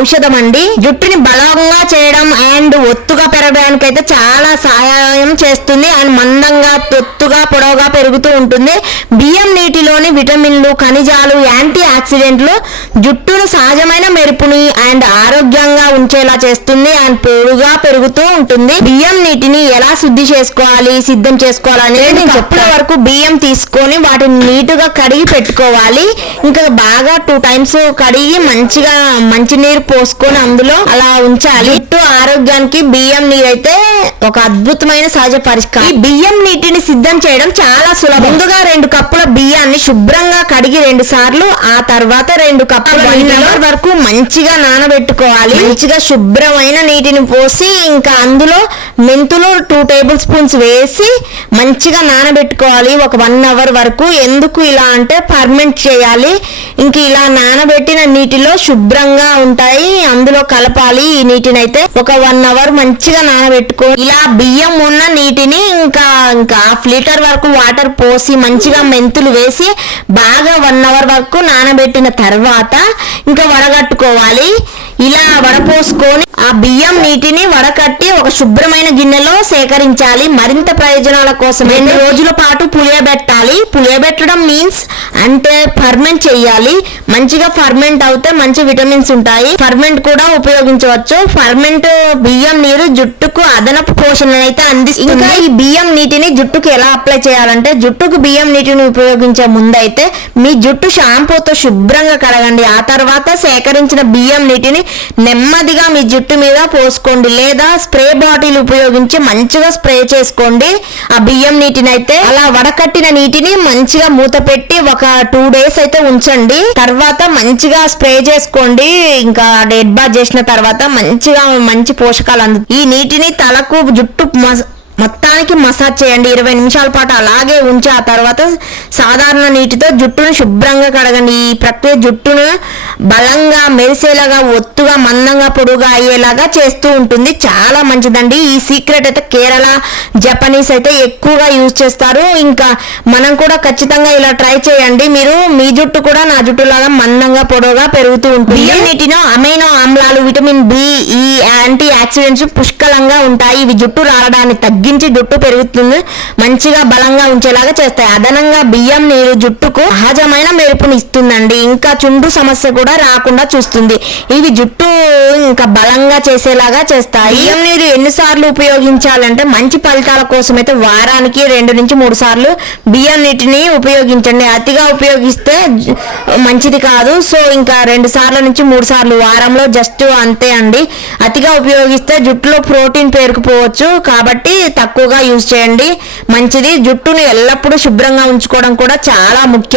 ఔషధం అండి. జుట్టుని బలంగా చేయడం అండ్ ఒత్తుగా పెరగడానికి అయితే చాలా సహాయం చేస్తుంది అండ్ మందంగా ఒత్తుగా పొడవుగా పెరుగుతూ ఉంటుంది. బియ్యం నీటిలోని విటమిన్లు, ఖనిజాలు, యాంటీ ఆక్సిడెంట్లు జుట్టును సహజమైన మెరుపుని అండ్ ఆరోగ్యంగా ఉంచేలా చేస్తుంది అండ్ పొడుగా పెరుగుతూ ఉంటుంది. బియ్యం నీటిని ఎలా సిద్ధం చేసుకోవాలి అనేది నేను చెప్పే వరకు బియ్యం తీసుకొని వాటిని నీటుగా కడిగి పెట్టుకోవాలి. ఇంకా బాగా 2 times కడిగి మంచిగా మంచినీరు పోసుకొని అందులో అలా ఉంచాలి. జుట్టు ఆరోగ్యానికి బియ్యం నీరు అయితే ఒక అద్భుతమైన సహజ పరిష్కారం. ఈ బియ్యం నీటిని సిద్ధం చేయడం చాలా సులభం. ముందుగా 2 కప్పుల బియ్యాన్ని శుభ్రంగా కడిగి 2 సార్లు, ఆ తర్వాత 2 కప్పుల 1 hour వరకు మంచిగా నానబెట్టుకోవాలి. మంచిగా శుభ్రమైన నీటిని పోసి ఇంకా అందులో మెంతులు 2 tablespoons వేసి మంచిగా నానబెట్టుకోవాలి ఒక 1 hour వరకు. ఎందుకు ఇలా అంటే ఫర్మెంట్ చేయాలి. ఇంక ఇలా నానబెట్టిన నీటిలో శుభ్రంగా ఉంటాయి, అందులో కలపాలి. ఈ నీటిని అయితే ఒక 1 hour మంచిగా నానబెట్టుకో. ఇలా బియ్యం ఉన్న నీటిని ఇంకా 1/2 liter వరకు వాటర్ పోసి మంచిగా మెంతులు వేసి బాగా 1 hour వరకు నానబెట్టిన తర్వాత ఇంకా వడగట్టుకోవాలి. ఇలా వడపోసుకొని ఆ బియ్యం నీటిని వడకట్టి ఒక శుభ్రమైన గిన్నెలో సేకరించాలి. మరింత ప్రయోజనాల కోసం 2 రోజుల పాటు పులియబెట్టాలి. పులియబెట్టడం మీన్స్ అంటే ఫర్మెంట్ చేయాలి. మంచిగా ఫర్మెంట్ అవుతే మంచి విటమిన్స్ ఉంటాయి. ఫర్మెంట్ కూడా ఉపయోగించవచ్చు. ఫర్మెంట్ బియ్యం నీరు జుట్టుకు అదనపు పోషణ అయితే అందిస్తుంది. ఇంకా ఈ బియ్యం నీటిని జుట్టుకు ఎలా అప్లై చేయాలంటే, జుట్టుకు బియ్యం నీటిని ఉపయోగించే ముందు అయితే మీ జుట్టు షాంపూతో శుభ్రంగా కడగండి. ఆ తర్వాత సేకరించిన బియ్యం నీటిని నెమ్మదిగా మీ జుట్టు మీద పోసుకోండి, లేదా స్ప్రే బాటిల్ ఉపయోగించి మంచిగా స్ప్రే చేసుకోండి. ఆ బియ్యం నీటిని అయితే అలా వడకట్టిన నీటిని మంచిగా మూత పెట్టి ఒక 2 days అయితే ఉంచండి. తర్వాత మంచిగా స్ప్రే చేసుకోండి. ఇంకా డెడ్ బాత్ చేసిన తర్వాత మంచి పోషకాలు ఈ నీటిని తలకు జుట్టు మొత్తానికి మసాజ్ చేయండి. 20 నిమిషాల పాటు అలాగే ఉంచి ఆ తర్వాత సాధారణ నీటితో జుట్టును శుభ్రంగా కడగండి. ఈ ప్రక్రియ జుట్టును బలంగా మెరిసేలాగా, ఒత్తుగా, మందంగా, పొడుగా అయ్యేలాగా చేస్తూ ఉంటుంది. చాలా మంచిదండి. ఈ సీక్రెట్ అయితే కేరళ, జపనీస్ అయితే ఎక్కువగా యూజ్ చేస్తారు. ఇంకా మనం కూడా ఖచ్చితంగా ఇలా ట్రై చేయండి. మీరు మీ జుట్టు కూడా నా జుట్టు లాగా మందంగా, పొడవుగా పెరుగుతూ ఉంటుంది. బియ్యం నీటిలో అమైనో ఆమ్లాలు, విటమిన్ బి, ఈ యాంటీ ఆక్సిడెంట్స్ పుష్కలంగా ఉంటాయి. ఇవి జుట్టు రాలడాన్ని తగ్గించి జుట్టు పెరుగుతుంది, మంచిగా బలంగా ఉంచేలాగా చేస్తాయి. అదనంగా బియ్యం నీరు జుట్టుకు సహజమైన మెరుపుని ఇస్తుందండి. ఇంకా చుండ్రు సమస్య కూడా రాకుండా చూస్తుంది. ఇవి జుట్టు ఇంకా బలంగా చేసేలాగా చేస్తాయి. బియ్యం నీరు ఎన్నిసార్లు ఉపయోగించాలంటే, మంచి ఫలితాల కోసం అయితే వారానికి 2 నుంచి 3 సార్లు బియ్యం నీటిని ఉపయోగించండి. అతిగా ఉపయోగిస్తే మంచిది కాదు. సో ఇంకా 2 సార్ల నుంచి 3 సార్లు వారంలో జస్ట్ అంతే అండి. అతిగా ఉపయోగిస్తే జుట్టులో ప్రోటీన్ పేరుకుపోవచ్చు, కాబట్టి తక్కువగా యూజ్ చేయండి, మంచిది. జుట్టును ఎల్లప్పుడూ శుభ్రంగా ఉంచుకోవడం కూడా చాలా ముఖ్యం.